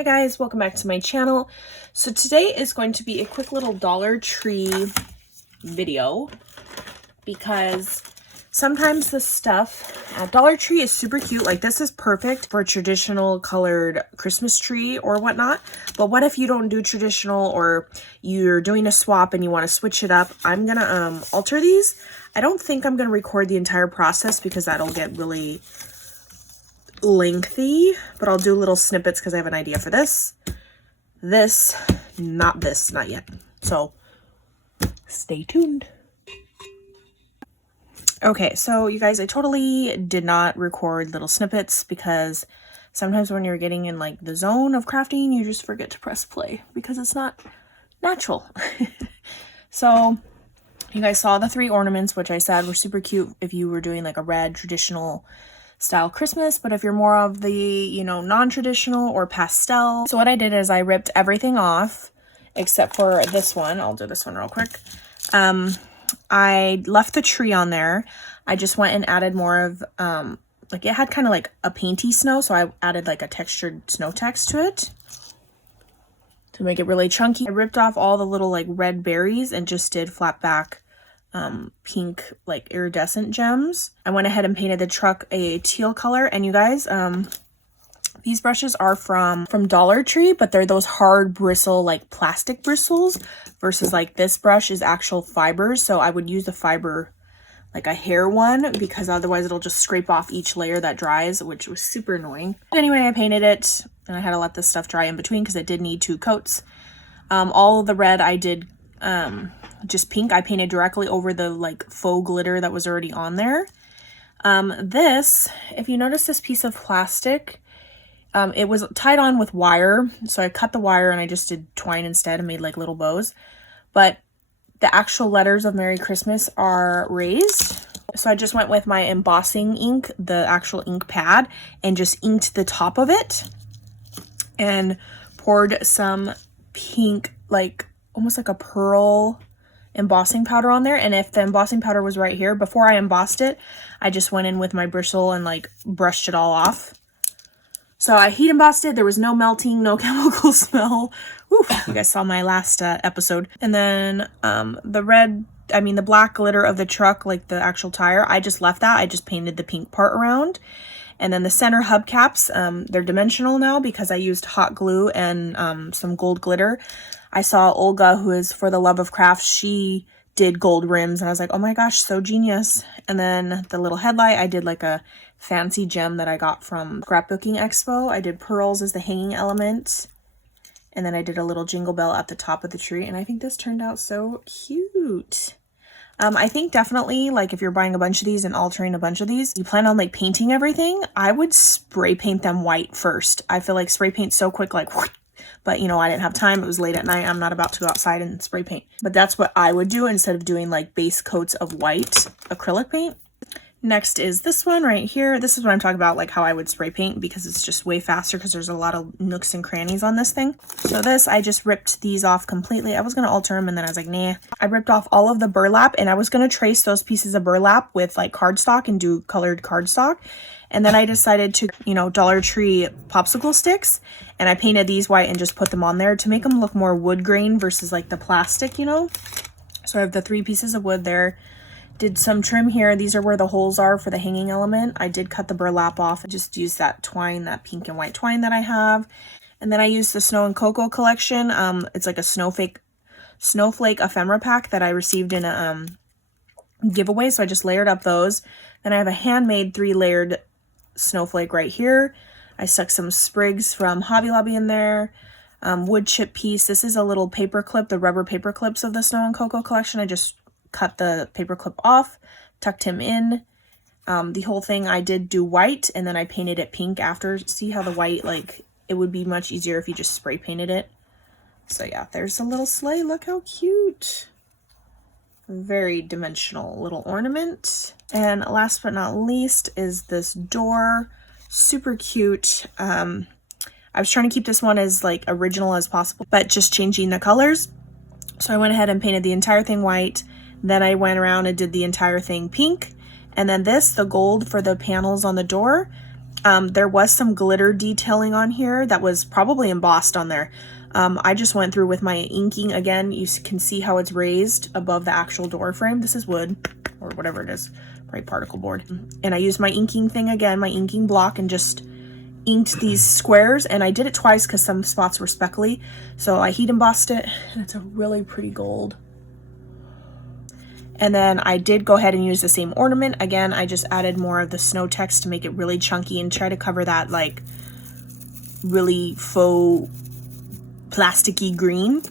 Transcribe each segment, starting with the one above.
Hi guys, welcome back to my channel. So today is going to be a quick little Dollar Tree video because sometimes the stuff at Dollar Tree is super cute. Like this is perfect for a traditional colored Christmas tree or whatnot. But what if you don't do traditional or you're doing a swap and you want to switch it up? I'm gonna alter these. I don't think I'm gonna record the entire process because that'll get really lengthy, but I'll do little snippets because I have an idea for this, not yet. So stay tuned. Okay, so you guys, I totally did not record little snippets because sometimes when you're getting in like the zone of crafting, you just forget to press play because it's not natural. So you guys saw the 3 ornaments, which I said were super cute if you were doing like a red traditional style Christmas, but if you're more of the, you know, non-traditional or pastel. So what I did is I ripped everything off except for this one. I'll do this one real quick. I left the tree on there. I just went and added more of, like it had kind of like a painty snow, so I added like a textured snow text to it to make it really chunky. I ripped off all the little like red berries and just did flat back pink like iridescent gems. I went ahead and painted the truck a teal color, and you guys, these brushes are from Dollar Tree, but they're those hard bristle like plastic bristles versus like this brush is actual fibers. So I would use the fiber like a hair one because otherwise it'll just scrape off each layer that dries, which was super annoying. But anyway, I painted it and I had to let this stuff dry in between because it did need 2 coats. All of the red I did just pink. I painted directly over the like faux glitter that was already on there. This, if you notice this piece of plastic, it was tied on with wire. So I cut the wire and I just did twine instead and made like little bows. But the actual letters of Merry Christmas are raised. So I just went with my embossing ink, the actual ink pad, and just inked the top of it and poured some pink, like almost like a pearl embossing powder on there. And if the embossing powder was right here, before I embossed it, I just went in with my bristle and like brushed it all off. So I heat embossed it. There was no melting, no chemical smell. Whew, you guys saw my last episode. And then the black glitter of the truck, like the actual tire, I just left that. I just painted the pink part around. And then the center hubcaps, they're dimensional now because I used hot glue and some gold glitter. I saw Olga, who is For the Love of Crafts, she did gold rims and I was like, oh my gosh, so genius. And then the little headlight, I did like a fancy gem that I got from Scrapbooking Expo. I did pearls as the hanging element. And then I did a little jingle bell at the top of the tree. And I think this turned out so cute. I think definitely like if you're buying a bunch of these and altering a bunch of these, you plan on like painting everything, I would spray paint them white first. I feel like spray paint's so quick, like, but you know, I didn't have time. It was late at night. I'm not about to go outside and spray paint. But that's what I would do instead of doing like base coats of white acrylic paint. Next is this one right here. This is what I'm talking about, like how I would spray paint because it's just way faster because there's a lot of nooks and crannies on this thing. So this, I just ripped these off completely. I was going to alter them and then I was like, nah. I ripped off all of the burlap and I was going to trace those pieces of burlap with like cardstock and do colored cardstock. And then I decided to, you know, Dollar Tree popsicle sticks, and I painted these white and just put them on there to make them look more wood grain versus like the plastic, you know. So I have the 3 pieces of wood there. Did some trim here. These are where the holes are for the hanging element. I did cut the burlap off and just used that twine, that pink and white twine that I have. And then I used the Snow and Cocoa collection. It's like a snowflake ephemera pack that I received in a giveaway. So I just layered up those. Then I have a handmade 3-layered snowflake right here. I stuck some sprigs from Hobby Lobby in there. Wood chip piece. This is a little paper clip, the rubber paper clips of the Snow and Cocoa collection. I just cut the paper clip off, tucked him in. The whole thing I did do white and then I painted it pink after. See how the white, like, it would be much easier if you just spray painted it. So yeah, there's a little sleigh. Look how cute. Very dimensional little ornament. And last but not least is this door. Super cute. I was trying to keep this one as like original as possible, but just changing the colors. So I went ahead and painted the entire thing white. Then I went around and did the entire thing pink. And then this, the gold for the panels on the door, There was some glitter detailing on here that was probably embossed on there. I just went through with my inking. Again, you can see how it's raised above the actual door frame. This is wood or whatever it is, probably particle board. And I used my inking thing again, my inking block, and just inked these squares. And I did it twice because some spots were speckly. So I heat embossed it, and it's a really pretty gold. And then I did go ahead and use the same ornament. Again, I just added more of the snow text to make it really chunky and try to cover that like really faux plasticky green.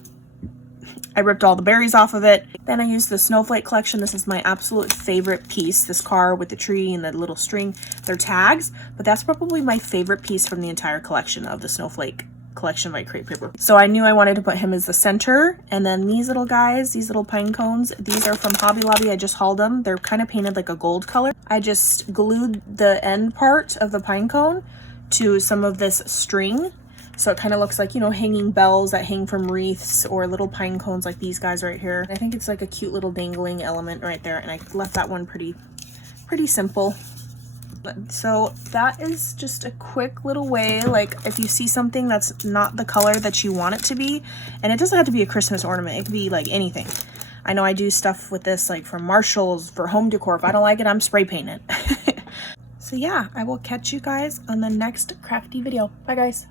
I ripped all the berries off of it. Then I used the snowflake collection. This is my absolute favorite piece. This car with the tree and the little string. They're tags, but that's probably my favorite piece from the entire collection of the snowflake collection by Crate Paper. So I knew I wanted to put him as the center. And then these little guys, these little pine cones, these are from Hobby Lobby. I just hauled them. They're kind of painted like a gold color. I just glued the end part of the pine cone to some of this string. So it kind of looks like, you know, hanging bells that hang from wreaths, or little pine cones like these guys right here. I think it's like a cute little dangling element right there. And I left that one pretty simple. So that is just a quick little way, like if you see something that's not the color that you want it to be, and it doesn't have to be a Christmas ornament, it could be like anything. I know I do stuff with this like from Marshall's for home decor. If I don't like it, I'm spray painting it. So yeah, I will catch you guys on the next crafty video. Bye guys.